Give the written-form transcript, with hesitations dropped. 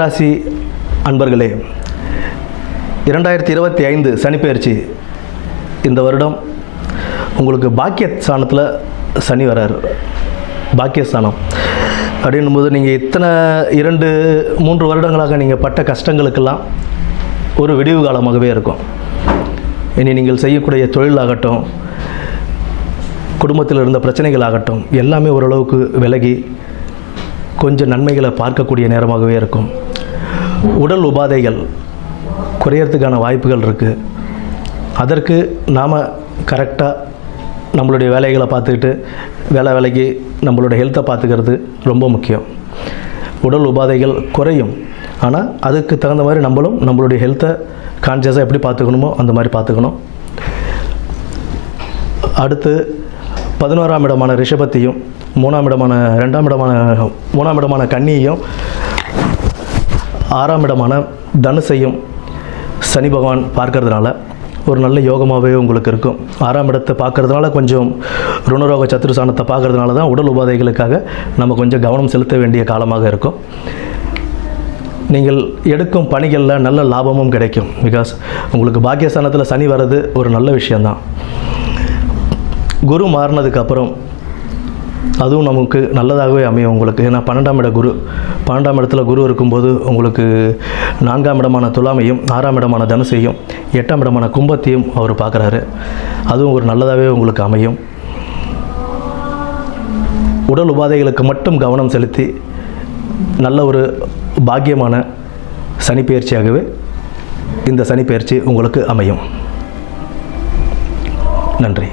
கடகராசி அன்பர்களே, 2025 சனிப்பெயர்ச்சி இந்த வருடம் உங்களுக்கு பாக்கியஸ்தானத்தில் சனி வராரு. பாக்கியஸ்தானம் அப்படின்னும்போது நீங்கள் இத்தனை 2-3 வருடங்களாக நீங்கள் பட்ட கஷ்டங்களுக்கெல்லாம் ஒரு விடிவு காலமாகவே இருக்கும். இனி நீங்கள் செய்யக்கூடிய தொழிலாகட்டும், குடும்பத்தில் இருந்த பிரச்சனைகள் ஆகட்டும், எல்லாமே ஓரளவுக்கு விலகி கொஞ்சம் நன்மைகளை பார்க்கக்கூடிய நேரமாகவே இருக்கும். உடல் உபாதைகள் குறையறதுக்கான வாய்ப்புகள் இருக்குது. அதற்கு நாம் கரெக்டாக நம்மளுடைய வேலைகளை பார்த்துக்கிட்டு வேலைக்கு நம்மளுடைய ஹெல்த்தை பார்த்துக்கிறது ரொம்ப முக்கியம். உடல் உபாதைகள் குறையும், ஆனால் அதுக்கு தகுந்த மாதிரி நம்மளுடைய ஹெல்த்தை கான்சியஸாக எப்படி பார்த்துக்கணுமோ அந்த மாதிரி பார்த்துக்கணும். அடுத்து 11ஆம் இடமான ரிஷபத்தையும் 3ஆம் இடமான கன்னியையும் 6ஆம் இடமான தனுசையும் சனி பகவான் பார்க்கறதுனால ஒரு நல்ல யோகமாகவே உங்களுக்கு இருக்கும். 6ஆம் இடத்தை பார்க்கறதுனால கொஞ்சம் ருணரோக சத்துருசானத்தை பார்க்கறதுனால தான் உடல் உபாதைகளுக்காக நம்ம கொஞ்சம் கவனம் செலுத்த வேண்டிய காலமாக இருக்கும். நீங்கள் எடுக்கும் பணிகளில் நல்ல லாபமும் கிடைக்கும். பிகாஸ் உங்களுக்கு பாக்கியஸ்தானத்தில் சனி வர்றது ஒரு நல்ல விஷயந்தான். குரு மாறினதுக்கப்புறம் அதுவும் நமக்கு நல்லதாகவே அமையும் உங்களுக்கு. ஏன்னா 12ஆம் இடத்துல குரு இருக்கும்போது உங்களுக்கு 4ஆம் இடமான துலாமையும் 6ஆம் இடமான தனுசையும் 8ஆம் இடமான கும்பத்தையும் அவர் பார்க்குறாரு. அதுவும் ஒரு நல்லதாகவே உங்களுக்கு அமையும். உடல் உபாதைகளுக்கு மட்டும் கவனம் செலுத்தி நல்ல ஒரு பாக்கியமான சனிப்பெயர்ச்சியாகவே இந்த சனிப்பெயர்ச்சி உங்களுக்கு அமையும். நன்றி.